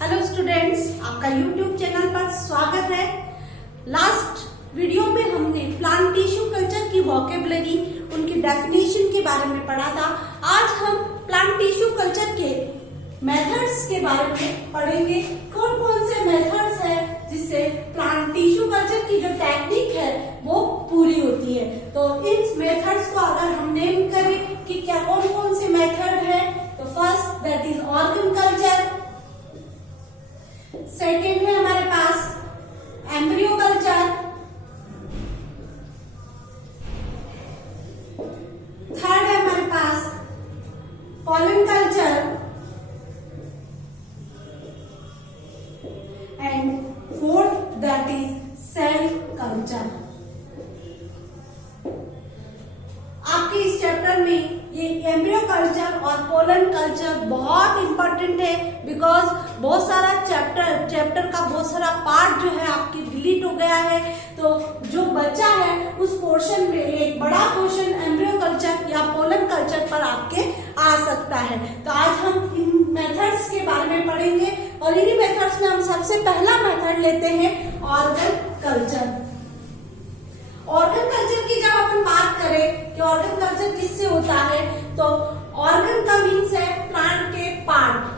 Hello students, आपका YouTube channel पर स्वागत है। लास्ट वीडियो में हमने प्लांट टिश्यू कल्चर की वोकेबलरी, उनकी डेफिनेशन के बारे में पढ़ा था। आज हम प्लांट टिश्यू कल्चर के मेथड्स के बारे में पढ़ेंगे। कौन कौन से मेथड्स है जिससे प्लांट टिश्यू कल्चर की जो टेक्निक है वो पूरी होती है। तो इन मेथड्स को अगर हम नेम करें कि क्या कौन कौन से मेथड है, तो first that is organ culture, second है हमारे पास एम्ब्रियो कल्चर, थर्ड है हमारे पास pollen culture and fourth that is cell culture. आपके इस चैप्टर में ये एम्ब्रियो कल्चर और पोलन कल्चर बहुत इंपॉर्टेंट है, बिकॉज बहुत सारा चैप्टर का बहुत सारा पार्ट जो है आपकी डिलीट हो गया है। तो जो बचा है उस पोर्शन में एक बड़ा क्वेश्चन एम्ब्रियो कल्चर या पोलन कल्चर पर आपके आ सकता है। तो आज हम इन मेथड्स के बारे में पढ़ेंगे और इन्हीं मेथड्स में हम सबसे पहला मेथड लेते हैं ऑर्गन कल्चर। ऑर्गन कल्चर की जब अपन बात करें कि ऑर्गन कल्चर किससे होता है, तो ऑर्गन का मीन्स है प्लांट के पार्ट,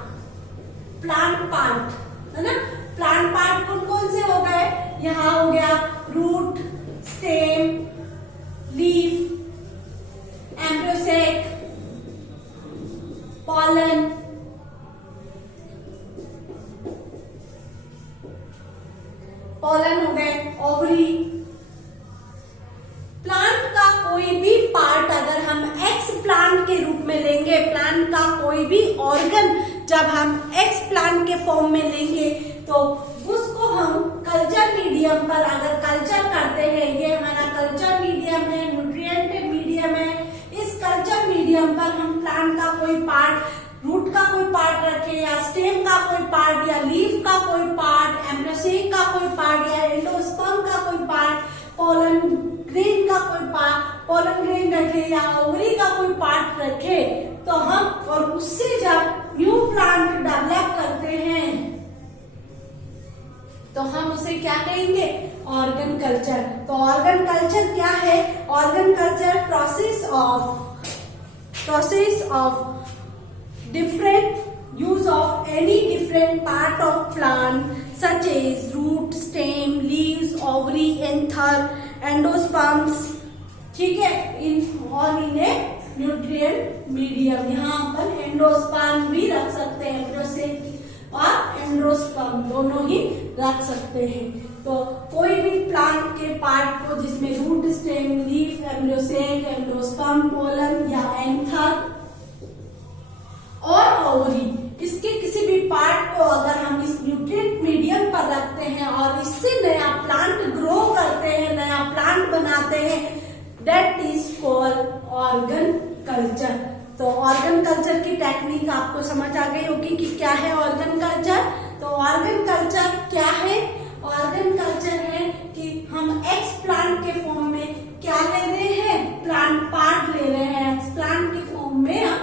प्लांट पार्ट है ना। प्लांट पार्ट कौन कौन से हो गए, यहाँ हो गया root, stem, leaf, embryo sac, pollen, pollen हो गए, ओवरी। प्लांट का कोई भी पार्ट अगर हम एक्स प्लांट के रूप में लेंगे, प्लांट का कोई भी ऑर्गन जब हम एक्स प्लांट के फॉर्म में लेंगे, तो उसको हम कल्चर मीडियम पर अगर कल्चर करते हैं, ये हमारा कल्चर मीडियम है, न्यूट्रिएंट मीडियम है। इस कल्चर मीडियम पर हम प्लांट का कोई पार्ट, रूट का कोई पार्ट रखें या स्टेम का कोई पार्ट या लीफ का कोई पार्ट, एम्ब्रियोसेक का कोई पार्ट या एंडोस्पर्म का कोई पार्ट, पोलन ग्रेन का कोई पार्ट, पोलन ग्रेन रखे या ओवरी का कोई पार्ट रखे, तो हम और उससे जब न्यू प्लांट डेवलप करते हैं तो हम उसे क्या कहेंगे, ऑर्गन कल्चर। तो ऑर्गन कल्चर क्या है, organ culture process of different use of any different part of plant such as root, stem, leaves, ovary, anther, endosperms, ठीक है, इन न्यूट्रिएंट मीडियम। यहाँ पर एंडोस्पर्म भी रख सकते हैं, एम्ब्रियोसेक और एंडोस्पर्म दोनों ही रख सकते हैं। तो कोई भी प्लांट के पार्ट को जिसमें root, stem, leaf, embryo sac, endosperm, pollen या एंथर और ओवरी, इसके किसी भी पार्ट को अगर हम इस न्यूट्रिएंट मीडियम पर रखते हैं और इससे नया प्लांट ग्रो करते हैं, नया प्लांट बनाते हैं, that is called organ culture. तो ऑर्गन कल्चर की टेक्निक आपको समझ आ गई होगी कि क्या है ऑर्गन कल्चर। तो ऑर्गन कल्चर क्या है, ऑर्गन कल्चर है कि हम एक्स प्लांट के फॉर्म में क्या ले रहे हैं, प्लांट पार्ट ले रहे हैं। एक्स प्लांट के फॉर्म में हम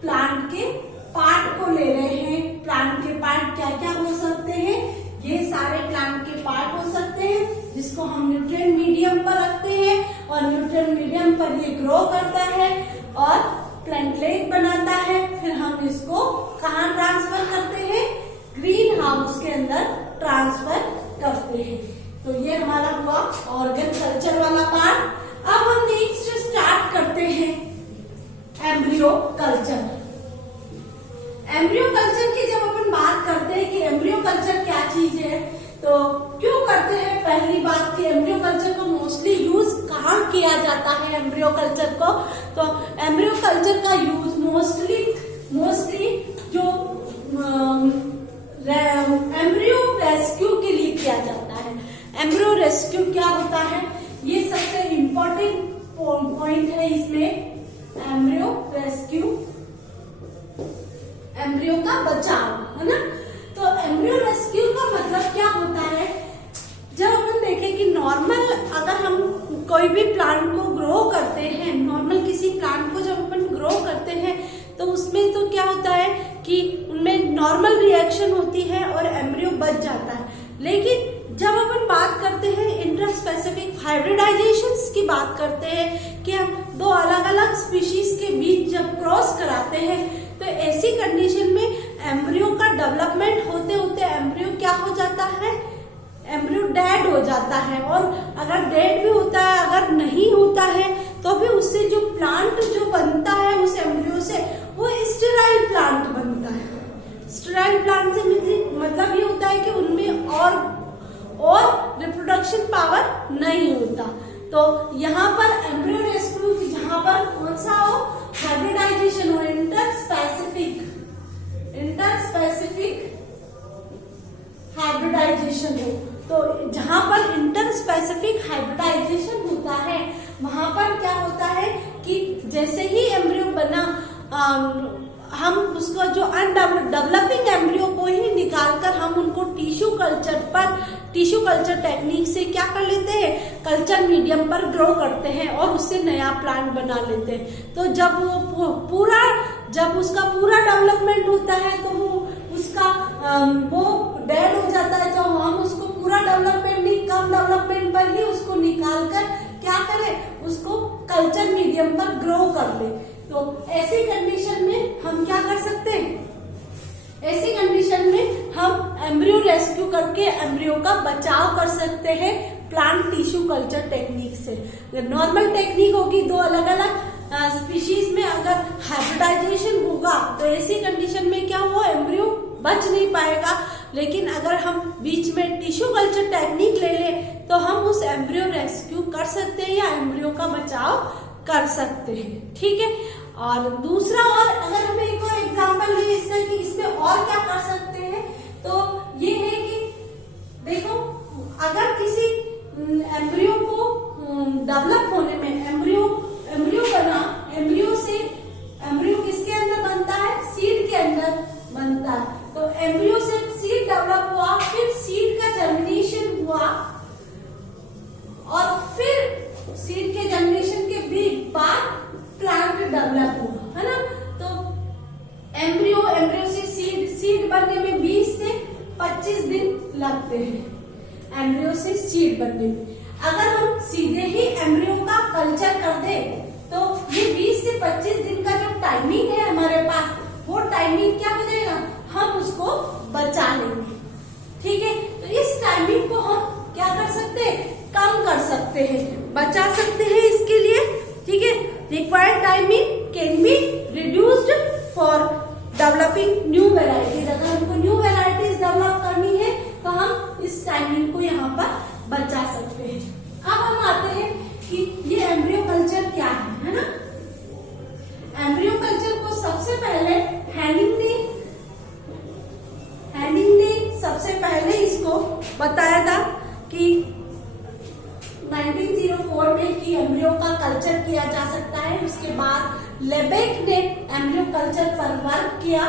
प्लांट के पार्ट को ले रहे हैं। प्लांट के पार्ट क्या क्या हो सकते हैं, ये सारे प्लांट के पार्ट हो सकते हैं जिसको हम न्यूट्रिएंट मीडियम पर रखते हैं और न्यूट्रिएंट मीडियम पर ये ग्रो करता है और प्लांटलेट बनाता है। फिर हम इसको कहाँ ट्रांसफर करते हैं, ग्रीन हाउस के अंदर ट्रांसफर करते हैं। तो ये हमारा हुआ ऑर्गन कल्चर वाला पार्ट। अब हम नेक्स्ट स्टार्ट करते हैं एम्ब्रियो कल्चर। एम्ब्रियो कल्चर की जब अपन बात करते हैं कि एम्ब्रियो कल्चर क्या चीज है, तो क्यों करते हैं, पहली बात कि एम्ब्रियो कल्चर को मोस्टली यूज कहाँ किया जाता है एम्ब्रियो कल्चर को, तो एम्ब्रियो कल्चर का यूज मोस्टली जो एम्ब्रियो रेस्क्यू के लिए किया जाता है। एम्ब्रियो रेस्क्यू क्या होता है, ये सबसे इम्पोर्टेंट पॉइंट है इसमें। एम्ब्रियो रेस्क्यू, एम्ब्रियो का बचाव, है ना। तो एम्ब्रियो रेस्क्यू का मतलब क्या होता है, जब अपन देखें कि नॉर्मल अगर हम कोई भी प्लांट को ग्रो करते हैं, नॉर्मल किसी प्लांट को जब अपन ग्रो करते हैं तो उसमें तो क्या होता है कि उनमें नॉर्मल रिएक्शन होती है और लेकिन जब अपन बात करते हैं इंटर स्पेसिफिक हाइब्रिडाइजेशन की बात करते हैं कि हम दो अलग अलग स्पीशीज के बीच जब क्रॉस कराते हैं, तो ऐसी कंडीशन में एम्ब्रियो का डेवलपमेंट होते होते एम्ब्रियो क्या हो जाता है, एम्ब्रियो डेड हो जाता है। और अगर डेड भी होता है, अगर नहीं होता है, तो भी उससे जो प्लांट जो बनता है उस एम्ब्रियो से, वो स्टेराइल प्लांट बनता है। स्टेराइल प्लांट से मतलब ये होता है कि उनमें और रिप्रोडक्शन पावर नहीं होता। तो यहाँ पर एम्ब्रियो रेस्क्यू जहाँ पर कौन सा हो, हाइब्रिडाइजेशन हो, इंटर स्पेसिफिक हाइब्रिडाइजेशन हो, तो जहां पर इंटर स्पेसिफिक हाइब्रिडाइजेशन होता है वहां पर क्या होता है कि जैसे ही एम्ब्रियो बना, हम उसको जो अनडेवलपिंग एम्ब्रियो को ही निकालकर हम उनको टिश्यू कल्चर टेक्निक से क्या कर लेते हैं, कल्चर मीडियम पर ग्रो करते हैं और उससे नया प्लांट बना लेते हैं। तो जब उसका पूरा डेवलपमेंट होता है तो वो डेड हो जाता है, तो हम उसको पूरा डेवलपमेंट नहीं, कम डेवलपमेंट पर ही उसको निकाल कर क्या करें, उसको कल्चर मीडियम पर ग्रो कर ले। तो ऐसी कंडीशन में हम क्या कर सकते हैं, ऐसी कंडीशन में हम एम्ब्रियो रेस्क्यू करके एम्ब्रियो का बचाव कर सकते हैं प्लांट टिश्यू कल्चर टेक्निक से। नॉर्मल टेक्निक होगी, दो अलग अलग स्पीशीज में अगर हाइब्रिडाइजेशन होगा तो ऐसी कंडीशन में क्या हुआ, एम्ब्रियो बच नहीं पाएगा। लेकिन अगर हम बीच में टिश्यू कल्चर टेक्निक ले ले तो हम उस एम्ब्रियो रेस्क्यू कर सकते हैं या एम्ब्रियो का बचाव कर सकते हैं। ठीक है। और दूसरा, और अगर हम एक और एग्जांपल ले इसका कि इसमें और क्या कर सकते हैं, तो ये है कि देखो, अगर किसी एम्ब्रियो को डेवलप होने में एम्ब्रियो बना, एम्ब्रियो किसके अंदर बनता है, सीड के अंदर बनता है। तो एम्ब्रियो से सीड डेवलप हुआ, फिर सीड का जर्मिनेशन हुआ और फिर सीड के जर्मिनेशन के बाद प्लांट डेवलप हुआ, है ना। तो एम्ब्रियो से सीड बनने में 20 से 25 दिन लगते हैं, एम्ब्रियो से सीड बनने में। अगर हम सीधे ही एम्ब्रियो का कल्चर कर दे तो ये 20 से 25 दिन का जो टाइमिंग है हमारे पास, वो टाइमिंग क्या हो जाएगा, हम उसको बचा लेंगे। ठीक है। तो इस टाइमिंग को हम क्या कर सकते हैं, कम कर सकते हैं, बचा सकते हैं। इसके लिए ठीक है, required timing can be reduced for developing new varieties. अगर हमको न्यू वेराइटीज डेवलप करनी है तो हम इस टाइमिंग को यहाँ पर बचा सकते हैं। अब हम आते हैं कि ये एम्ब्रियो कल्चर क्या है ना। एम्ब्रियो कल्चर को सबसे पहले हैनिंग ने सबसे पहले इसको बताया था कि 1904 में कि एम्ब्रियो का कल्चर किया जा सकता है। उसके बाद लेबेक ने एम्ब्रियो कल्चर पर वर्क किया,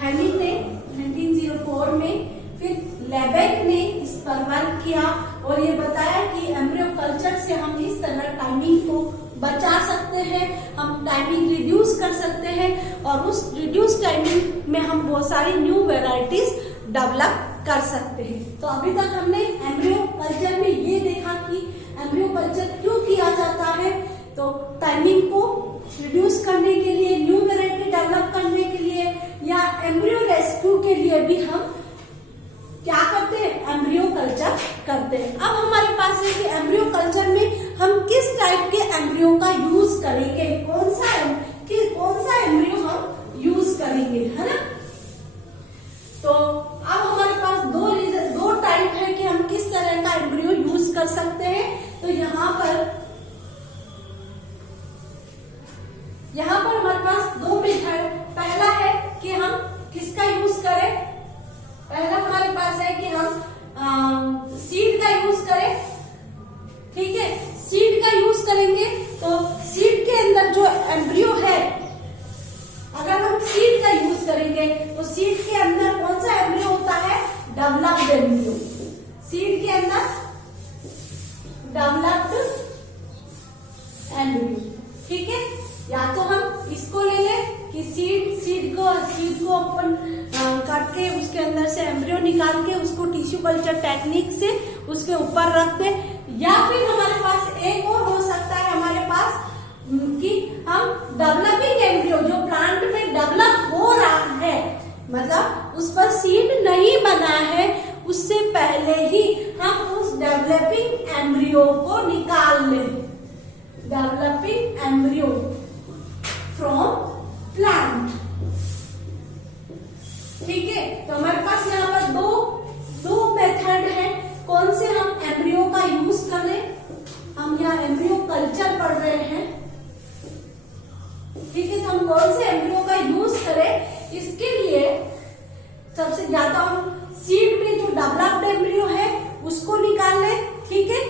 हैनिंग ने 1904 में, फिर लेबेक ने इस पर वर्क किया और ये बताया कि एम्ब्रियो कल्चर से हम इस तरह टाइमिंग को बचा सकते हैं, हम टाइमिंग रिड्यूस कर सकते हैं और उस रिड्यूस टाइमिंग में हम बहुत सारी न्यू वेराइटीज डेवलप कर सकते हैं। तो अभी तक हमने एम्ब्रियो कल्चर में ये देखा कि एम्ब्रियो कल्चर क्यों किया जाता है, तो टाइमिंग को रिड्यूस करने के लिए, न्यू वेराइटी डेवलप करने के लिए, या एम्ब्रियो रेस्क्यू के लिए भी हम क्या करते हैं, एम्ब्रियो कल्चर करते हैं। अब हमारे पास है कि एम्ब्रियो कल्चर में हम किस टाइप के एम्ब्रियो का यूज करेंगे, कौन सा एम्ब्रियो हम यूज करेंगे, है ना। तो अब हमारे पास दो टाइप है कि हम किस तरह का एम्ब्रियो यूज कर सकते हैं। तो यहाँ पर हमारे पास दो मेथड, पहला है कि हम किसका यूज करें, पहला हमारे पास है कि हम सीड का यूज करें। ठीक है, सीड का यूज करेंगे तो सीड के अंदर जो एम्ब्रियो है, अगर हम सीड का यूज करेंगे तो सीड के अंदर कौन सा एम्ब्रियो होता है, डेवलप्ड एम्ब्रियो। सीड के अंदर डेवलप्ड एम्ब्रियो। ठीक है, या तो हम इसको ले लें कि सीड को अपन काट के उसके अंदर अंदर से एम्ब्रियो निकाल के उसको टिश्यू कल्चर टेक्निक से उसके ऊपर रख दे, या फिर हमारे पास एक और हो सकता है हमारे पास कि हम डेवलपिंग एम्ब्रियो जो प्लांट में डेवलप हो रहा है, मतलब उस पर सीड नहीं बना है, उससे पहले ही हम उस डेवलपिंग एम्ब्रियो को निकाल लें। डेवलपिंग एम्ब्रियो फ्रॉम प्लांट, ठीक है। तो हमारे पास यहाँ पर दो मेथड है, कौन से हम एम्ब्रियो का यूज करें। हम यहाँ एम्ब्रियो कल्चर पढ़ रहे हैं, ठीक है। तो हम कौन से एम्ब्रियो का यूज करें, इसके लिए सबसे ज्यादा हम सीड में जो डेवलप्ड एम्ब्रियो है उसको निकाल ले, ठीक है,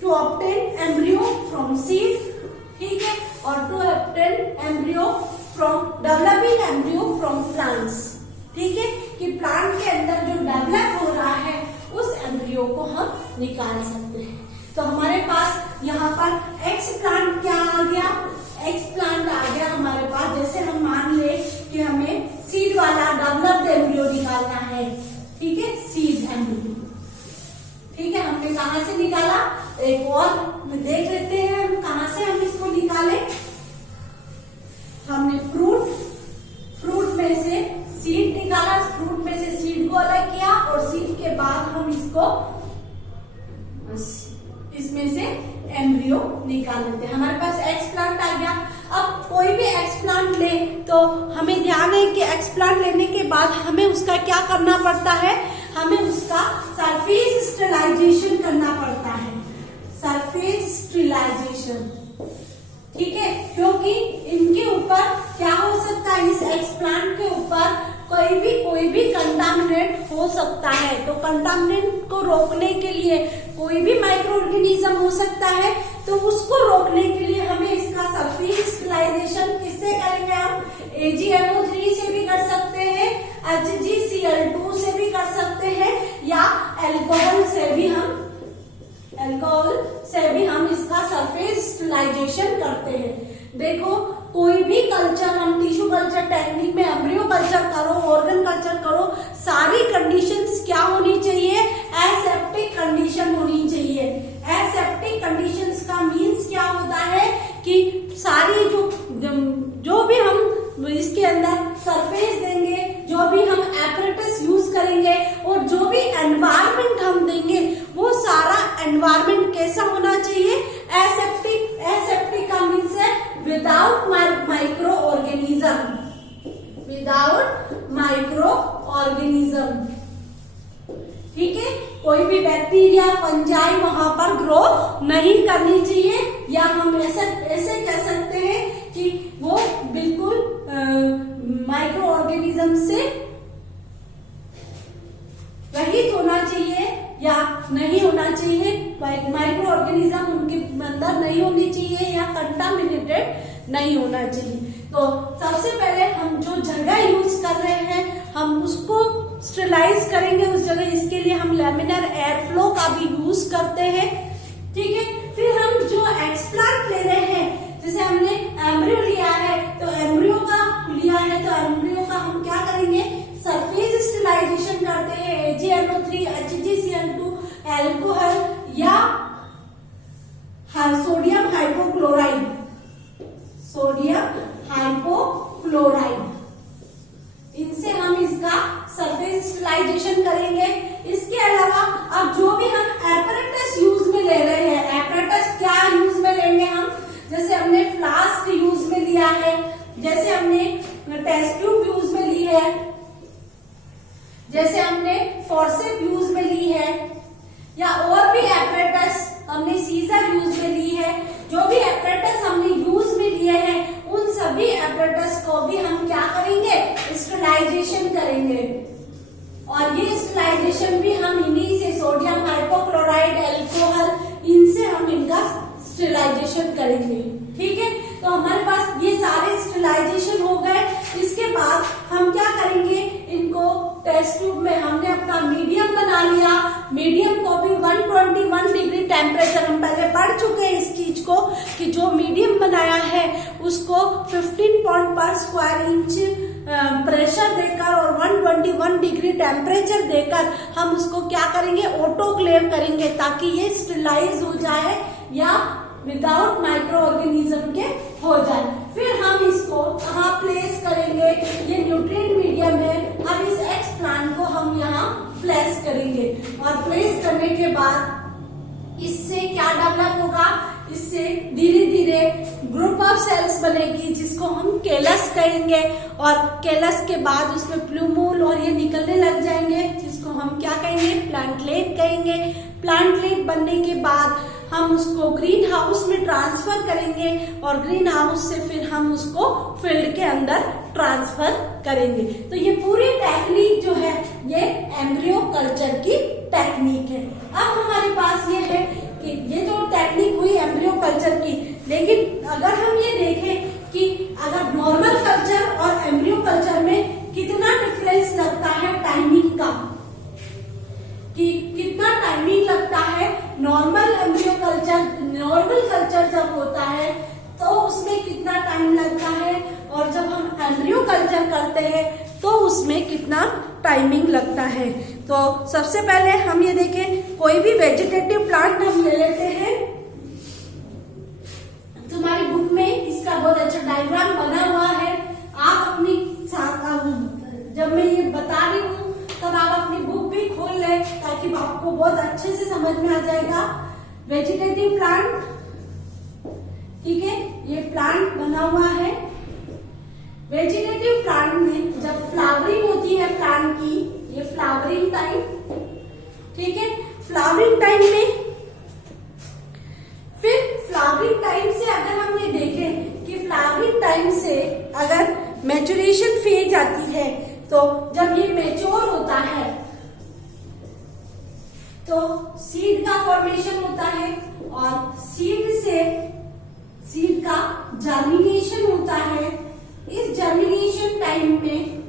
to obtain embryo from seed, ठीक है, और to obtain embryo from developing embryo from plants, ठीक है, कि प्लांट के अंदर जो डेवलप हो रहा है उस एम्ब्रियो को हम निकाल सकते हैं। तो हमारे पास यहाँ पर एक्स प्लांट क्या आ गया, एक्स प्लांट आ गया हमारे पास। जैसे हम मान ले कि हमें सीड वाला डेवलप्ड एम्ब्रियो निकालना है, ठीक है, सीड एम्ब्रियो, ठीक है। हमने कहाँ से निकाला, एक और देख लेते हैं हम कहाँ से हम इसको निकाले। हमने फ्रूट में से सीड निकाला, फ्रूट में से सीड को अलग किया और सीड के बाद हम इसमें से एम्ब्रियो निकाल लेते हैं। हमारे पास एक्स प्लांट आ गया। अब कोई भी एक्स प्लांट ले तो हमें ध्यान है कि एक्स प्लांट लेने के बाद हमें उसका क्या करना पड़ता है, हमें उसका सरफेस स्टेरिलाइजेशन करना पड़ता है, सरफेस स्टेरिलाइजेशन, ठीक है, क्योंकि इनके ऊपर क्या हो सकता है, इस एक्स प्लांट के ऊपर कोई भी कंटामिनेंट हो सकता है। तो कंटामिनेंट को रोकने के लिए कोई भी माइक्रो ऑर्गेनिज्म हो सकता है, तो उसको रोकने के लिए हमें इसका सरफेस स्टेरिलाइजेशन किससे करेंगे, हम AgNO3 से भी कर सकते हैं, HgCl2 से भी कर सकते हैं, या अल्कोहल से भी हम इसका सरफेस स्टेरिलाइजेशन करते हैं। देखो कोई भी कल्चर हम टिश्यू कल्चर टेक्निक में एम्ब्रियो कल्चर करो, ऑर्गन कल्चर करो, सारी कंडीशंस क्या होनी चाहिए, एसेप्टिक कंडीशन होनी चाहिए। एसेप्टिक कंडीशंस का मीन्स क्या होता है कि सारी जो भी हम इसके अंदर सरफेस देंगे, जो भी हम एपरेटस यूज करेंगे और जो भी एनवायरमेंट हम देंगे, वो सारा एनवायरमेंट कैसा होना चाहिए, एसेप्टिक। एसेप्टिक का मीन्स है without micro organism, without micro organism, ठीक है। कोई भी बैक्टीरिया फंजाई वहां पर ग्रो नहीं करनी चाहिए, या हम ऐसे कह सकते हैं कि वो बिल्कुल माइक्रो ऑर्गेनिज्म से रहित होना चाहिए या नहीं होना चाहिए, माइक्रो ऑर्गेनिज्म उनके अंदर नहीं होनी चाहिए या कंटामिनेटेड नहीं होना चाहिए। तो सबसे पहले हम जो जगह यूज कर रहे हैं हम उसको स्टेरिलाइज करेंगे उस जगह, इसके लिए हम लैमिनर एयर फ्लो का भी यूज करते हैं, ठीक है। फिर हम जो एक्सप्लांट ले रहे हैं, जैसे हमने एम्ब्रियो लिया है तो एम्ब्रियो का हम क्या करेंगे, सरफेस स्टेरिलाइजेशन करते हैं, AgNO3, HgCl2, अल्कोहल या सोडियम हाइपोक्लोराइड, इनसे हम इसका सरफेस स्टेरिलाइजेशन करेंगे। इसके अलावा अब जो भी हम एपरेटस यूज में ले रहे हैं, एपरेटस क्या यूज में लेंगे हम, जैसे हमने फ्लास्क यूज में लिया है, जैसे हमने टेस्ट ट्यूब यूज में ली है, जैसे हमने फोर्सेप यूज में ली है, या और भी एपरेटस हमने सीजर यूज में ली है। जो भी एपरेटस हमने यूज में लिए हैं उन सभी एपरेटस को भी हम क्या करेंगे, स्टेरिलाइजेशन करेंगे, और ये स्टेरिलाइजेशन भी हम इन्हीं से सोडियम हाइपोक्लोराइड, अल्कोहल, इनसे हम इनका स्टेरिलाइजेशन करेंगे, ठीक है। तो हमारे पास ये सारे स्टेरिलाइजेशन हो गए। इसके बाद हम क्या करेंगे, इनको टेस्ट ट्यूब में हमने अपना मीडियम बना लिया, मीडियम को भी 121 डिग्री टेम्परेचर, हम पहले पढ़ चुके हैं इस चीज को कि जो मीडियम बनाया है उसको 15 पाउंड पर स्क्वायर इंच प्रेशर देकर और 121 डिग्री टेम्परेचर देकर हम उसको क्या करेंगे, ऑटोक्लेव करेंगे, ताकि ये स्टेरिलाइज हो जाए या विदाउट माइक्रो ऑर्गेनिज्म के हो जाए। फिर हम इसको कहाँ प्लेस करेंगे, ये न्यूट्रिएंट मीडियम है। अब इस एक्स प्लांट को हम यहाँ प्लेस करेंगे और प्लेस करने के बाद इससे क्या डेवलप होगा, इससे धीरे धीरे ग्रुप ऑफ सेल्स बनेगी जिसको हम केलस कहेंगे, और केलस के बाद उसमें प्लूमूल और ये निकलने लग जाएंगे जिसको हम क्या कहेंगे, प्लांटलेट कहेंगे। प्लांटलेट बनने के बाद हम उसको ग्रीन हाउस में ट्रांसफर करेंगे और ग्रीन हाउस से फिर हम उसको फील्ड के अंदर ट्रांसफर करेंगे। तो ये पूरी टेक्निक जो है ये एम्ब्रियो कल्चर की टेक्निक है। अब हमारे पास ये है कि ये जो टेक्निक हुई एम्ब्रियो कल्चर की, लेकिन अगर हम ये देखें कि अगर नॉर्मल कल्चर और एम्ब्रियो कल्चर में कितना डिफरेंस लगता है टाइमिंग का, कि कितना टाइमिंग लगता है। Normal embryo culture, normal culture जब होता है तो उसमें कितना टाइम लगता है, और जब हम एम्ब्रियो कल्चर करते हैं तो उसमें कितना टाइमिंग लगता है। तो सबसे पहले हम ये देखें, कोई भी वेजिटेटिव प्लांट हम ले लेते हैं। तुम्हारी बुक में इसका बहुत अच्छा डायग्राम बना हुआ है। आप अपनी जब मैं ये बता रही हूँ तब आप अपनी बुक भी खोल लें ताकि आपको बहुत अच्छे से समझ में आ जाएगा। वेजिटेटिव प्लांट, ठीक है, ये प्लांट बना हुआ है। वेजिटेटिव प्लांट में जब फ्लावरिंग होती है प्लांट की, ये फ्लावरिंग टाइम, ठीक है, फ्लावरिंग टाइम में, फिर फ्लावरिंग टाइम से अगर हम ये देखें कि फ्लावरिंग टाइम से अगर मैच्योरेशन फेज आती है, तो जब ये मैच्योर होता है तो सीड का फॉर्मेशन होता है, और सीड से सीड का जर्मिनेशन होता है। इस जर्मिनेशन टाइम में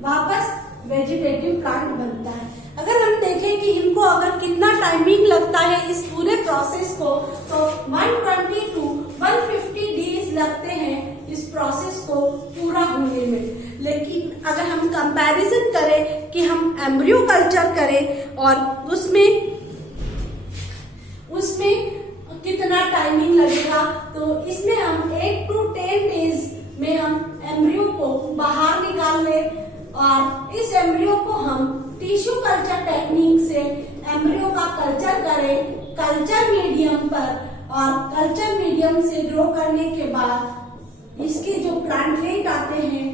वापस वेजिटेटिव प्लांट बनता है। अगर हम देखें कि इनको अगर कितना टाइमिंग लगता है इस पूरे प्रोसेस को, तो 120 to 150 डेज लगते हैं इस प्रोसेस को पूरा होने में। लेकिन अगर हम कंपैरिजन करें कि हम एम्ब्रियो कल्चर करें और उसमें कितना टाइमिंग लगेगा, तो इसमें हम 8 to 10 डेज में हम एम्ब्रियो को बाहर निकाल ले, और इस एम्ब्रियो को हम टिश्यू कल्चर टेक्निक से एम्ब्रियो का कल्चर करें कल्चर मीडियम पर, और कल्चर मीडियम से ग्रो करने के बाद इसके जो प्लांटलेट आते हैं,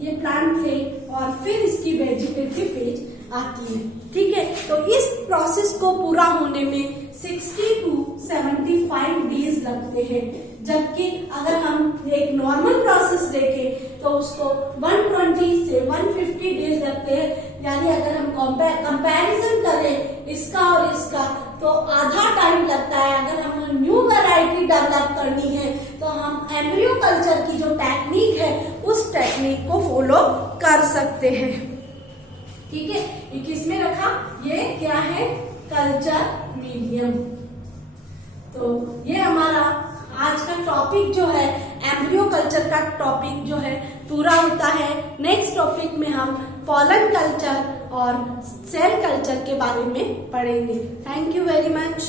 ये प्लांटलेट, और फिर इसकी वेजिटेटिव फेज आती है, ठीक है। तो इस प्रोसेस को पूरा होने में 60 to 75 डेज लगते हैं, जबकि अगर हम एक नॉर्मल प्रोसेस देखें तो उसको 120 से 150 डेज लगते हैं। यानी अगर हम कंपैरिजन करें इसका और इसका, तो आधा टाइम लगता है। अगर हम न्यू वैरायटी डेवलप करनी है तो हम एम्ब्रियो कल्चर की जो टेक्निक है उस टेक्निक को फॉलो कर सकते हैं, ठीक है। ये किसमें रखा, ये क्या है, कल्चर मीडियम। तो ये हमारा आज का टॉपिक जो है एम्ब्रियो कल्चर का टॉपिक जो है पूरा होता है। नेक्स्ट टॉपिक में हम पॉलन कल्चर और सेल कल्चर के बारे में पढ़ेंगे। Thank you very much.